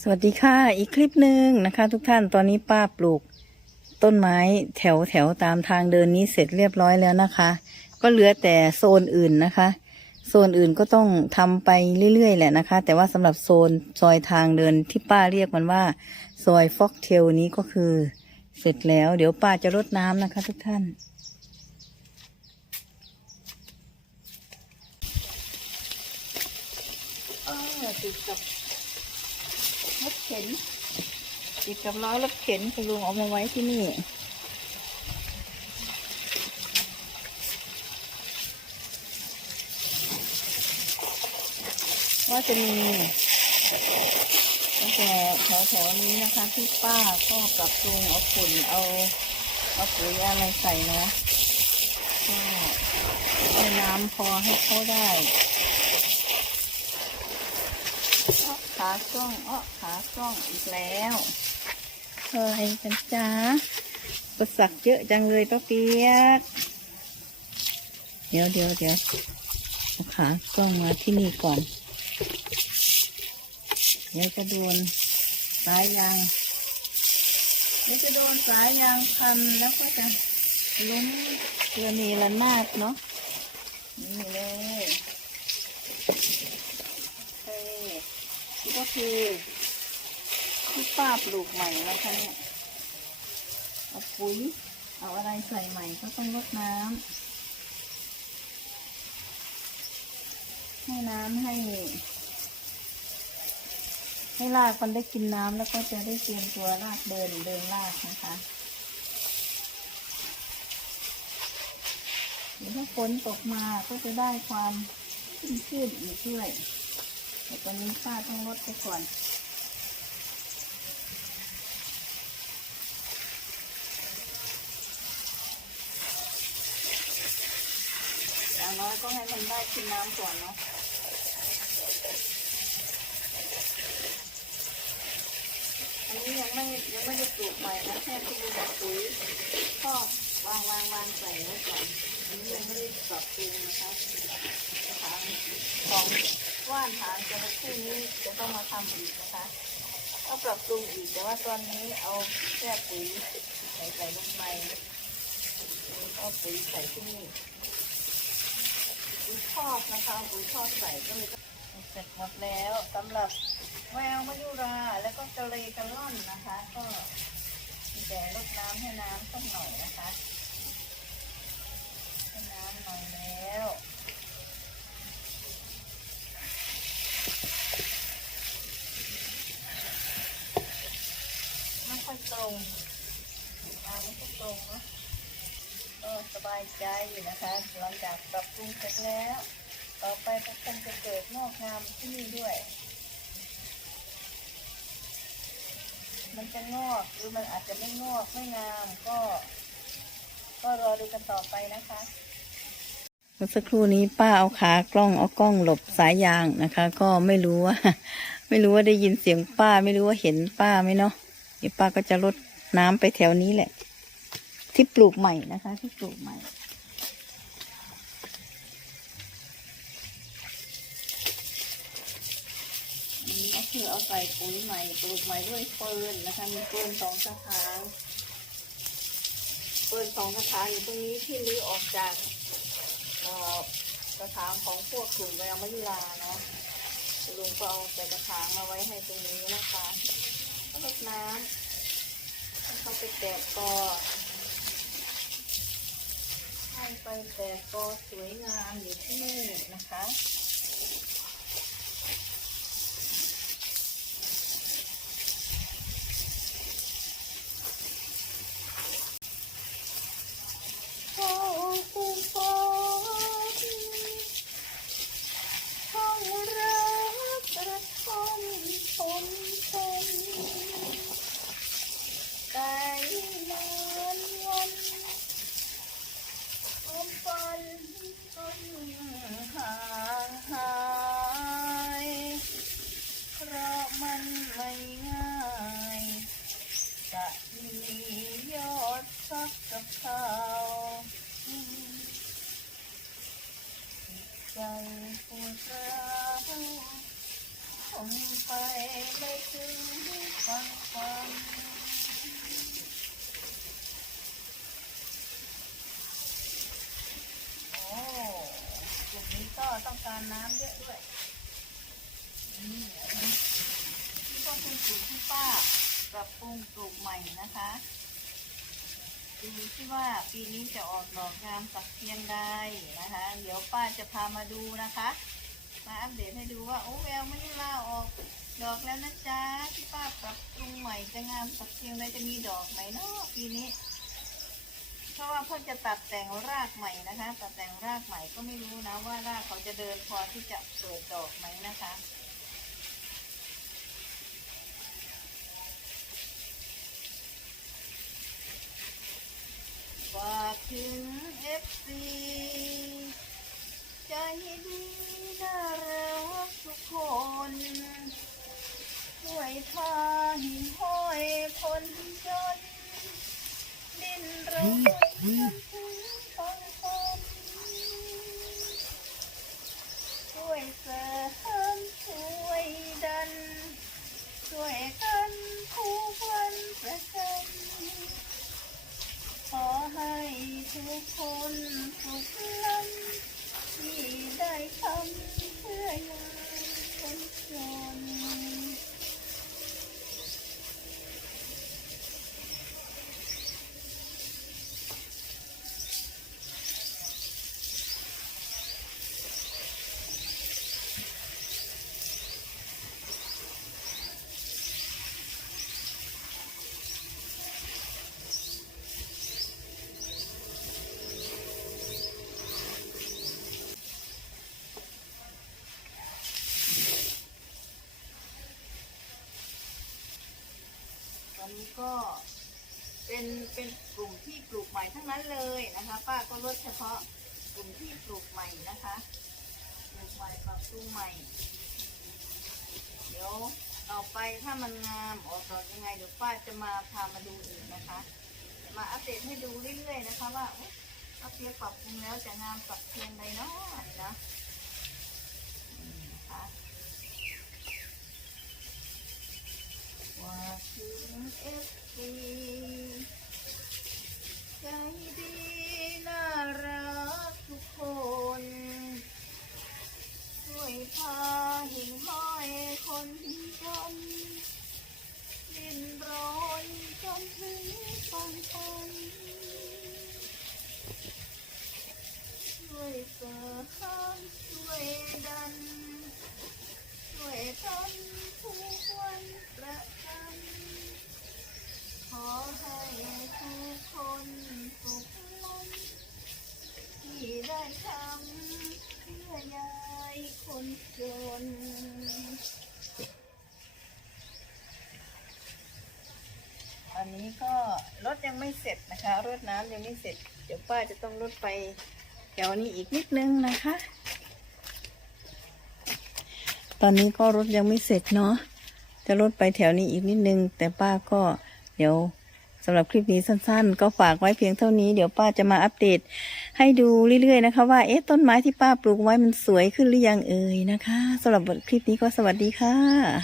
สวัสดีค่ะ อีกคลิปหนึ่งนะคะ ทุกท่านตอนนี้ป้าปลูก ต้นไม้แถวแถวตามทางเดินนี้เสร็จเรียบร้อยแล้วนะคะ ก็เหลือแต่โซนอื่นนะคะ โซนอื่นก็ต้องทำไปเรื่อยๆแหละนะคะ แต่ว่าสำหรับโซนซอยทางเดินที่ป้าเรียกมันว่า ซอยฟอกเทลนี้ก็คือ เสร็จแล้วเดี๋ยวป้าจะรดน้ำนะคะ ทุกท่านเออติดกับ ข็นติดกับล้อรถเข็นคุณลุงเอามาไว้ที่นี่ ว่าจะมีตั้งแต่แถวๆนี้นะคะที่ป้าก็ปรับปรุงเอาฝุ่นเอาเอาปุ๋ยอะไรใส่นะก็ให้น้ำพอให้เขาได้ อ้อ ขากล้องอ้อขากล้องอีกแล้วเฮ้ยกันจ้าประสักเยอะจังเลยป้าเปียก เดี๋ยวเดี๋ยวเดี๋ยวขากล้องมาที่นี่ก่อน เดี๋ยวจะโดนสายยางเดี๋ยวจะโดนสายยางพันแล้วก็จะล้มเรือนีระนาดเนาะนี่เลยเฮ้ย นี่ก็ คือที่ป้าปลูกใหม่นะคะเนี่ยเอาปุ๋ย เอาอะไรใส่ใหม่ก็ต้องรดน้ำให้น้ำให้ ให้รากมันได้กินน้ำแล้วก็จะได้เตรียมตัวรากเดินเดินรากนะคะถ้าฝนตกมาก็จะได้ความชุ่มชื่นอีกด้วย แต่ตอนนี้ป้าต้องลดไปก่อนอย่างน้อยก็ให้มันได้กินน้ำก่อนเนาะอันนี้ยังไม่ยังไม่ได้ปลูกใหม่นะแค่ที่ดูแบบปุ๋ยก็วางวางวางใส่ไว้ก่อนอันนี้ยังไม่ได้ปรับปรุงนะคะของ ว่านทางจะมาคู่นี้จะต้องมาทำอีกนะคะก็ปรับปรุงอีกแต่ว่าตอนนี้เอาแค่ปุ๋ยใส่ใส่ลงไปเอาปุ๋ยใส่ที่นี่ปุ๋ยทอดนะคะปุ๋ยทอดใส่ก็เลยเสร็จหมดแล้วสำหรับแววมะยุราแล้วก็กะเลกะล่อนนะคะ ก็มีแต่ลดน้ำให้น้ำสักหน่อยนะคะให้น้ำหน่อยแล้ว ไม่ค่อยตรงทางไม่ค่อยตรงเนาะก็สบายใจอยู่นะคะหลังจากปรับปรุงเสร็จแล้ว ต่อไปก็คงจะเกิดงอกงามที่นี่ด้วย มันจะงอกหรือมันอาจจะไม่งอกไม่งามก็ ก็รอดูกันต่อไปนะคะ เมื่อสักครู่นี้ป้าเอาขากล้องเอากล้องหลบสายยางนะคะ ก็ไม่รู้ว่า ไม่รู้ว่าได้ยินเสียงป้า ไม่รู้ว่าเห็นป้าไหมเนาะเดี๋ยวป้าก็จะลดน้ำไปแถวนี้แหละ ที่ปลูกใหม่นะคะ ที่ปลูกใหม่ก็คือเอาใส่ปุ๋ยใหม่ปลูกใหม่ด้วยเฟิร์นนะคะมีเฟิร์นสองกระถางเฟิร์นสองกระถางอยู่ตรงนี้ที่รื้อออกจาก กระถางของพวกกลุ่มแววมะยุราเนาะลุงก็เอาใส่กระถางมาไว้ให้ตรงนี้นะคะก็ลดน้ำให้เขาไปแตกกอให้ไปแตกกอสวยงามอยู่ที่นี่นะคะ โอ้ผู้ฝนห้องรักกระทมชมชมไก่นานวันอมฝันคนห่างหายเพราะมันไม่ง่าย จะมียอดสักกับเขา ใจปวดร้าวลงไปไม่ถึงฝั่งฝันโอ้กลุ่มนี้ก็ต้องการน้ำเยอะด้วย นี่อันนี้นี่ก็เป็นกลุ่มที่ป้าปรับปรุงปลูกใหม่นะคะ ดูที่ว่าปีนี้จะออกดอกงามสักเพียงใดนะคะ เดี๋ยวป้าจะพามาดูนะคะ มาอัปเดตให้ดูว่าโอ้แววไม่ได้ลาออกดอกแล้วนะจ๊ะที่ป้าปรับปรุงใหม่จะงามสักเพียงใดจะมีดอกไหมเนาะปีนี้ เพราะว่าเพิ่งจะตัดแต่งรากใหม่นะคะ ตัดแต่งรากใหม่ก็ไม่รู้นะว่ารากเขาจะเดินพอที่จะเปิดดอกไหมนะคะ ฝากถึงเอฟซี ใจดีน่ารักทุกคนช่วยพาหิ่งห้อยคนจนดินรนจนถึงฟังฟันช่วยเสริมช่วยดัน ช่วยกันทุกวันประจำ ขอให้ทุกคนสุขล้ำที่ได้ทำเพื่อยามคนจน ตอนนี้ ก็เป็นเป็นกลุ่มที่ปลูกใหม่ทั้งนั้นเลยนะคะ ป้าก็ลดเฉพาะกลุ่มที่ปลูกใหม่นะคะปลูกใหม่ปรับปรุงใหม่ เดี๋ยวต่อไปถ้ามันงามออกดอกยังไงเดี๋ยวป้าจะมาพามาดูอีกนะคะ มาอัปเดตให้ดูเรื่อยๆนะคะว่าอัปเดตปรับปรุงแล้วจะงามสักเพียงใดเนาะนะนี่นะคะ ว่าถึงเอฟซีใจดีน่ารักทุกคนช่วยพาหิ่งห้อยคนจนดิ้นรนจนถึงฟังฟันช่วยเสริมช่วยดันช่วยกันทุกวันประจำขอ ให้ทุกคนสุขล้นที่ได้ทำเพื่อยายคนจน อันนี้ก็รถยังไม่เสร็จนะคะ รถน้ำยังไม่เสร็จ เดี๋ยวป้าจะต้องรถไปแถวนี้อีกนิดนึงนะคะ ตอนนี้ก็รถยังไม่เสร็จเนาะจะรถไปแถวนี้อีกนิดนึง แต่ป้าก็เดี๋ยว สำหรับคลิปนี้สั้นๆ ก็ฝากไว้เพียงเท่านี้ เดี๋ยวป้าจะมาอัปเดต ให้ดูเรื่อยๆนะคะ ว่าเอ๊ะต้นไม้ที่ป้าปลูกไว้มันสวยขึ้นหรือยังเอ่ยนะคะสำหรับคลิปนี้ก็สวัสดีค่ะ